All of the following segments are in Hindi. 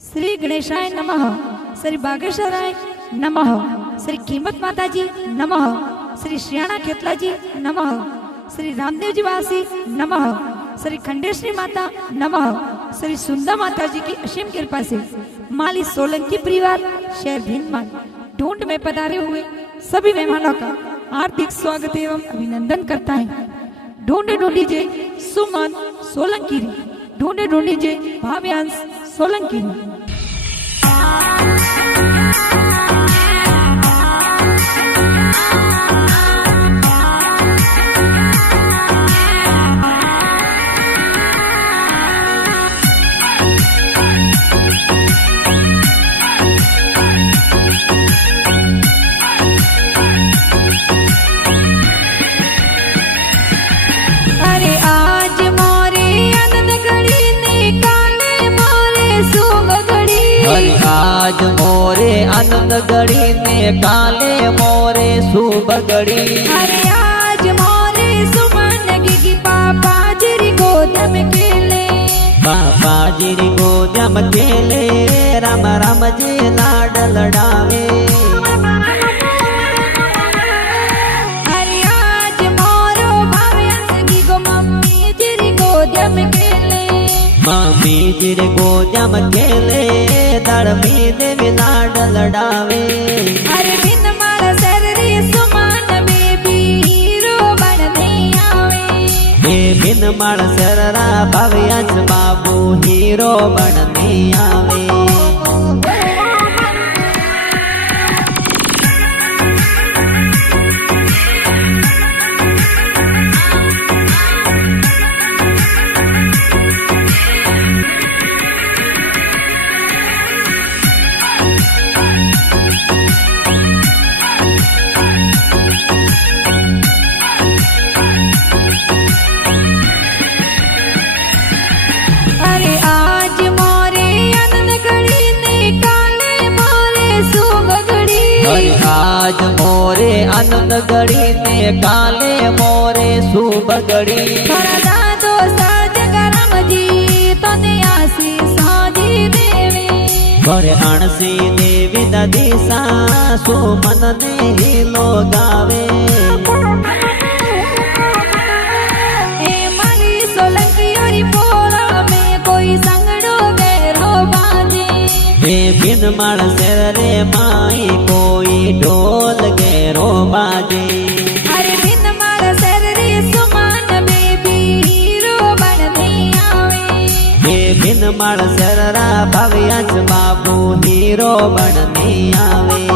श्री गणेशाय नमः, श्री बागेश्वराय नमः, श्री कीमत माता जी नमः, श्री श्रियाणा खेतला जी नमः, श्री रामदेव जी वासी नमः, श्री खंडेश्वरी माता नमः, श्री सुंदर माता जी की असीम कृपा से माली सोलंकी परिवार शहर भिंडमान ढूंढ में पधारे हुए सभी मेहमानों का हार्दिक स्वागत एवं अभिनंदन करता है। ढूंढे ढूंढीजे सुमन सोलंकी, ढूंढे ढूंढीजे भाव्यांश सोलंकी। आज मोरे आनंद घड़ी ने काले मोरे शुभ घड़ी। अरे आज मोरे सुमन की पापा जिरी गोदम खेले, पापा जिरी गोदम खेले, राम राम जी लाड लड़ावे। अरे आज मोरो भाव्यांश की गो मम्मी जिरी गोदम खेले, मम्मी जिरी गोदम खेले, दड़मी देवी लाड लड़ावे। अरे बिन मारा सररी सुमन बेबी हीरो बन में आवे, बिन मार सररा भव्यांश बाबू हीरो बन में आवे। आज मोरे आनंद घड़ी ने काले मोरे शुभ घड़ी। दादो सजगरम जी तने आशीष दी देवे, घरे अणसी देवी ददीसा सुमन ने हीलो गावे। ए मारी सोलंकी और पोरा में कोई संगड़ो गैरो बाजे, बिन माल सेर रे माई कोई ढोल गेरो बाजे। अरे बिन माल सेर रे सुमन बेबी हीरो बन में आवे, बिन माल सेर रा भव्यांश बाबू हीरो बन में आवे।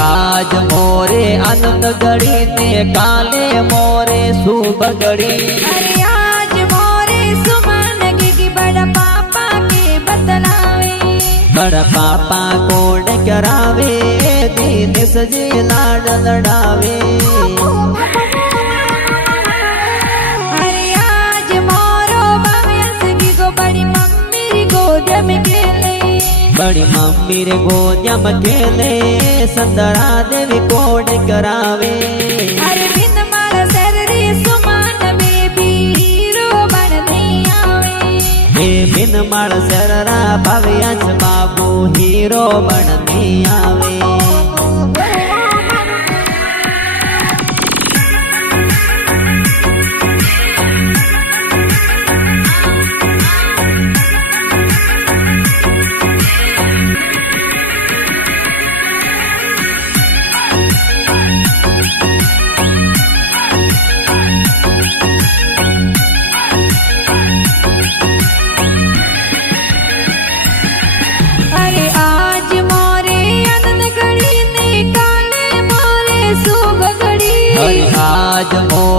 आज मोरे आनंद घड़ी ने काले मोरे शुभ घड़ी। अरे आज मोरे सुमन की बड़ा पापा के बतलावे, बड़ा पापा कोड करावे, दीन सजे लाड लड़ावे। अरे आज मोरो भाव्यांश की गो बड़ी मम्मी गोदम खेले, बड़ी मम्मी रे गोदम खेले, संदरा देवी कोड करावे। अरे बिन मारा सररी सुमन बेबी हीरो बन में आवे, बिन मार सररा भव्यांश बाबू हीरो बन में आवे। अरे आज मोरे आनंद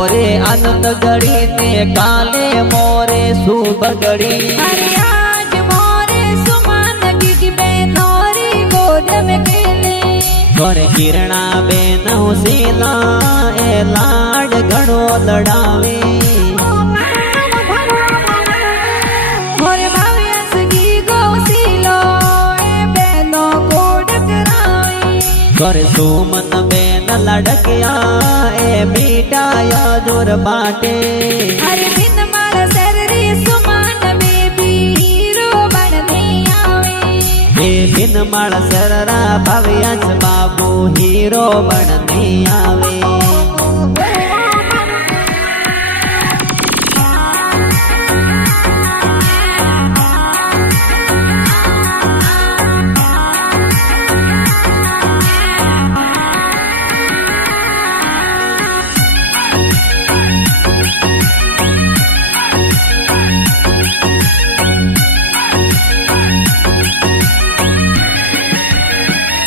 मोरे आनंद घड़ी ने काले मोरे शुभ घड़ी अरे आज मोरे सुमान की बेनोरी गोद में खेले घरे किरणा बेन हुसीला ए लाड घड़ो लड़ावे मोरे भाव्यस की गौसीलो ए बेनो कोड करावे घरे सुमन बेन लड़किया ए बीटाया जोर बाटे अरे बिन मारा शरीरी सुमान में भी हीरो बन में आवे ए बिन माळ सररा भव्याच बाबू हीरो बनने आवे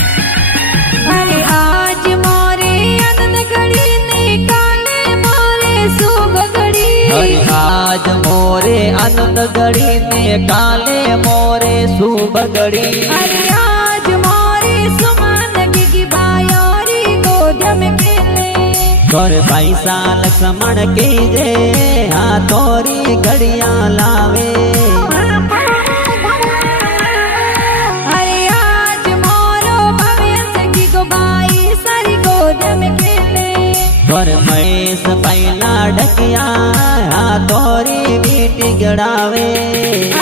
अरे आज मोरे आनंद घड़ी ने काले मोरे शुभ घड़ी अरे आज मोरे आनंद घड़ी ने काले मोरे शुभ घड़ी अरे आज मोरे सुमान की बायोरी गोद में खेले घर पैसा लक्ष्मण की जे हाँ तोरी घड़िया लावे अरे आज मोरो भव्यस की बाई सारी गोद में खेले घर महेश पहला डकिया हाँ तोरी बेटी गड़ावे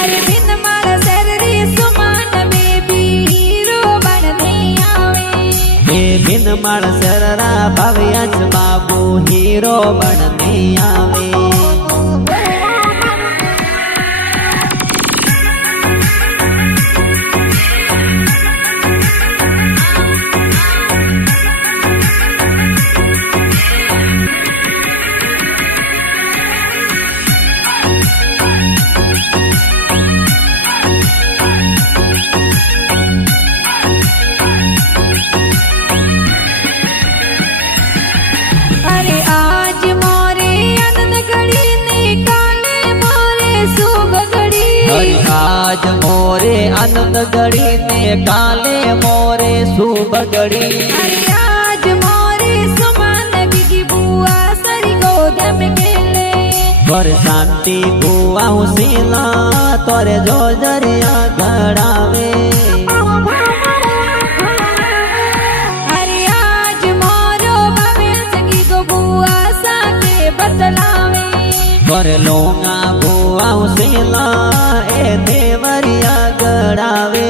अरे बिन मारा शरीरी सुमान में भी हीरो बन में आवे हे बिन माळ सररा भव्याच बाबू हीरो बनने आवे अरे आज मोरे आनंद घड़ी ने काले मोरे शुभ घड़ी हरि आज मोरे आनंद घड़ी ने काले मोरे शुभ घड़ी अरे आज मोरे सुमान की बुआ सारी गोद में खेले घर शांति बुआ हुसीला तोरे जो जरिया घड़ावे अरे आज मोरो भव्यस की बुआ साके बतलावे घर लोंगा बुआ हुसीला ए देवरिया घड़ावे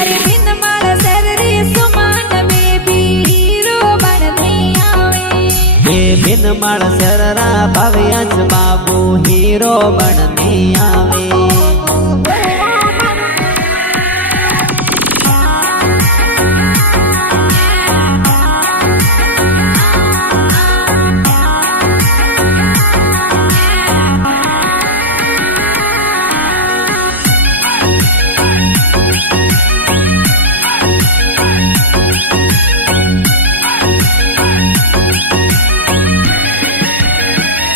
अरे बिन मारा शरीरी सुमान में भी हीरो बन में आवे हे बिन माळ सररा भव्याच बाबू हीरो बनने आवे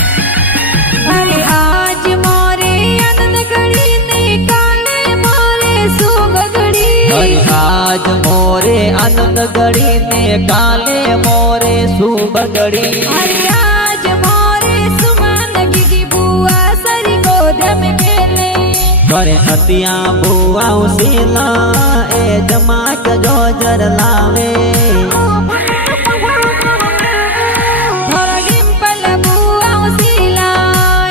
अरे आज मोरे आनंद घड़ी ने काले मोरे शुभ घड़ी हरि आज मोरे आनंद घड़ी ने काले मोरे शुभ घड़ी अरे आज मोरे सुमान की बुआ सारी गोद में खेले घरे हतिया बुआ उसीला ए जमाक जो जर लावे थोड़ा डिम्पल बुआ उसीला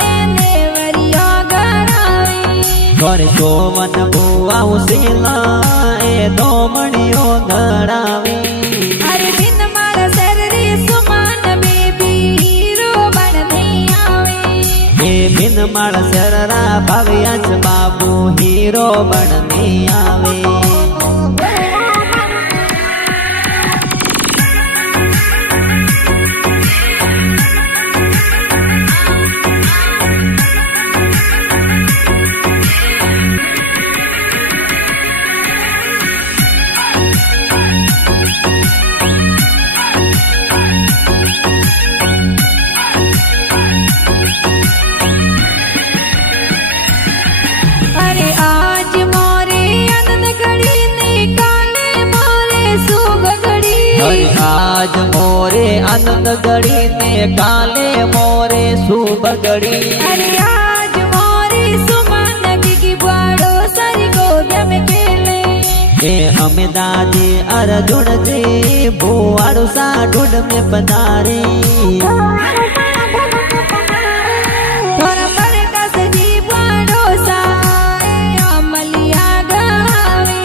ए देवरिया गड़ावे घरे सोवन बुआ उसीला ए दो मणियो घड़ावे अरे बिन मारा शरीरी सुमान में भी हीरो बन में आवे हे बिन माळ सररा भव्याच बाबू हीरो बनने आवे अरे आज मोरे आनंद घड़ी ने काले मोरे शुभ घड़ी अरे आज मोरे सुमन की बाड़ो सारी गोद में खेले ए हमें दादी अर्जुन जी बुआड़ो सा ढूंढ में पधारे थोड़ा बड़का से जी बाड़ो सा अमलिया गावे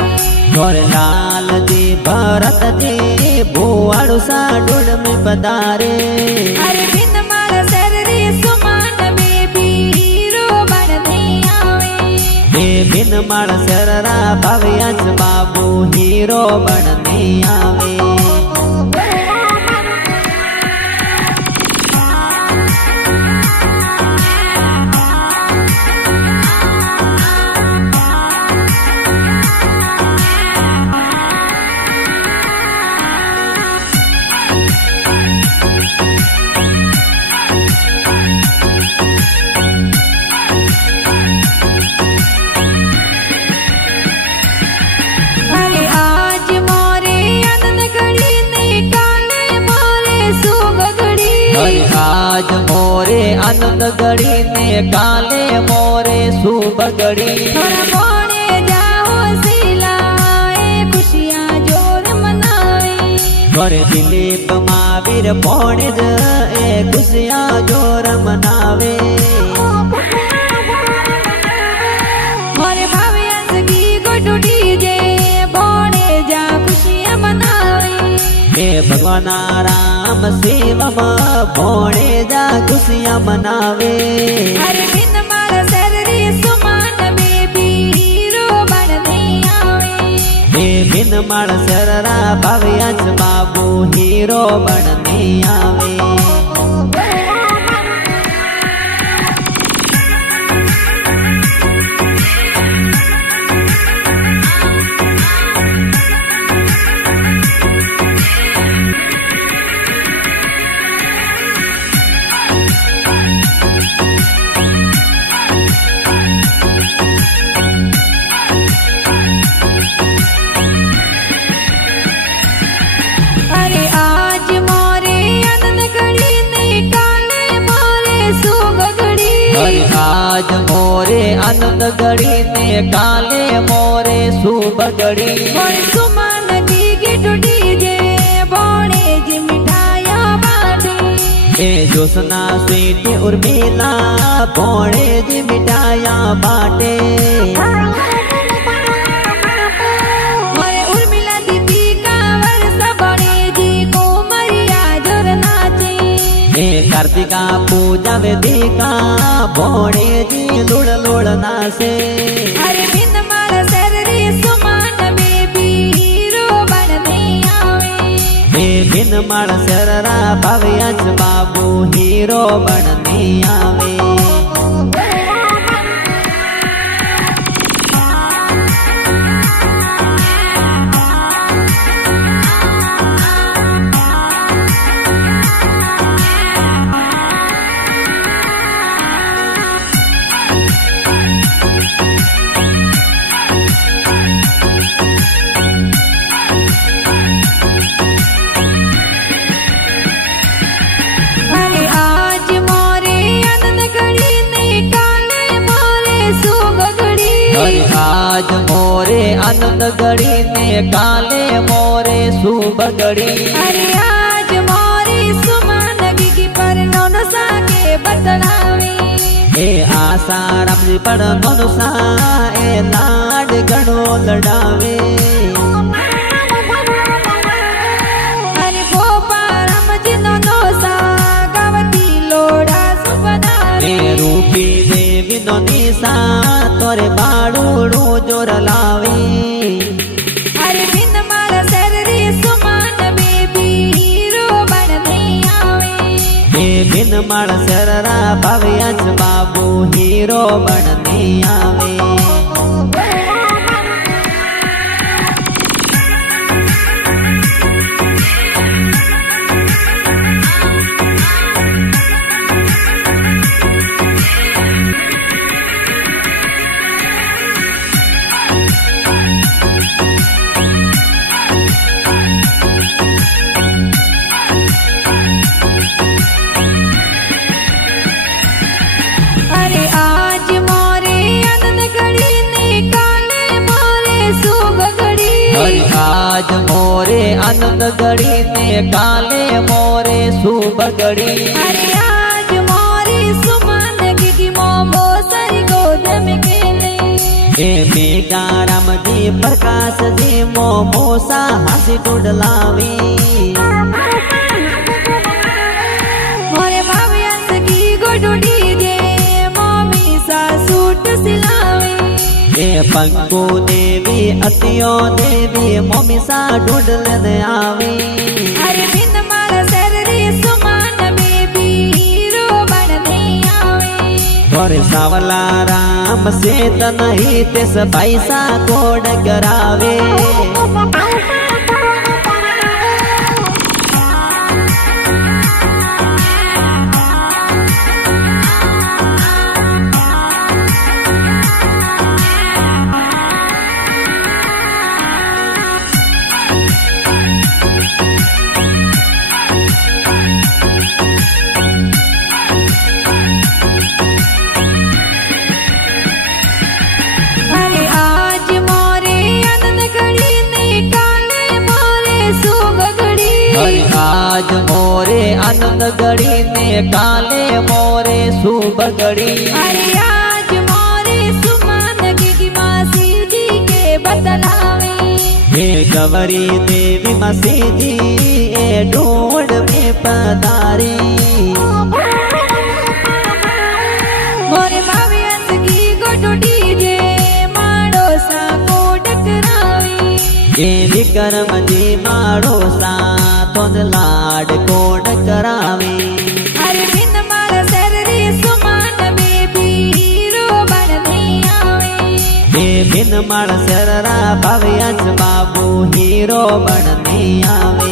और लाल जी भरत जी बुआड़ो सा ढूंढ में पधारे अरे बिन मारा शरीर सुमन में भी हीरो बन नहीं आवे ए बिन मार सररा भव्यच बाबू हीरो बनने आवे अरे आज मोरे आनंद घड़ी ने काले मोरे शुभ घड़ी अरे आज मोरे आनंद घड़ी ने काले मोरे शुभ घड़ी थोड़ा मोड़े जाओ सिलाए खुशियाँ जोर मनावे और दिलीप महावीर पौड़े ए खुशियाँ जोर मनावे मोरे भव्यंस की गोटुटी जे बोड़े जा खुशियाँ मनावे हे भगवान राम शिव पौड़े जा खुशियाँ मनावे अरे बिन मारा शरीर सुमन में भी हीरो बन नहीं आवे हे बिन मार सररा भव्यच बाबू हीरो बनने आवे अरे आज मोरे आनंद घड़ी ने काले मोरे शुभ घड़ी अरे आज मोरे आनंद घड़ी ने काले मोरे शुभ घड़ी मोरे सुमन की टूटी जे बोड़े जी मिठाइया बाटे ए जोसना स्वीट उर्मिला पौड़े जी मिठाया बाटे मोरे उर्मिला दीदी का वर्षा बड़े जी को मरिया जोर नाचे ए कार्तिका पूजा वेदिका पौड़े जी लुड़ लुड़ नासे अरे बिन मारा शरीर सुमन में भी हीरो बन नहीं आवे ए बिन मार सररा भव्यच बाबू हीरो बनने आवे अरे आज मोरे आनंद घड़ी ने काले मोरे शुभ घड़ी अरे आज मोरे आनंद घड़ी ने काले मोरे शुभ घड़ी अरे आज मोरे सुमन की पर नौनो साके बतलावे ए आसाराम जी पर मनुसा ए लाड घणो लडावे अरे गोपाराम जी नौनो सा गावती लोड़ा सुपनावे ए रूपी देवी नो निशा तोरे बाड़ूड़ू जोर लावे अरे बिन मारा शरीर सुमन में भी हीरो बन नहीं आवे ए बिन मार सररा भव्यच बाबू हीरो बनने आवे घड़ी आज मोरे आनंद घड़ी ने काले मोरे शुभ घड़ी अरे आज मोरी सुमन की मोमो सरी गोद में खेले ए मेगा राम जी प्रकाश जी मोमोसा हंसी टुडलावी मोरे भावियंस की गोडुडी दे मोमी सा सूट सिलावे ए पंकु देवी अतियो देवी मोमी सा ढूंढने आवी अरे बिन मारा शरीर सुमन बेबी हीरो बनने आवे और सावला राम से नहीं तेस पैसा कोड करावे अरे आज मोरे आनंद घड़ी ने काले मोरे शुभ घड़ी और आज मोरे आनंद घड़ी ने काले मोरे शुभ घड़ी अरे आज मोरे सुमन की मासी जी के बतलावे हे गवरी देवी मसी जी ए ढूंढ में पधारी मोरे भावियंस की गोडुडी दे माड़ो सा कोड करावे ए विक्रम जी मारो साथ लाड कोड करावे अरे बिन मारा शरीर सुमन बेबी हीरो बनने आवे ए बिन मार सररा भव्यंश बाबू हीरो बनने आवे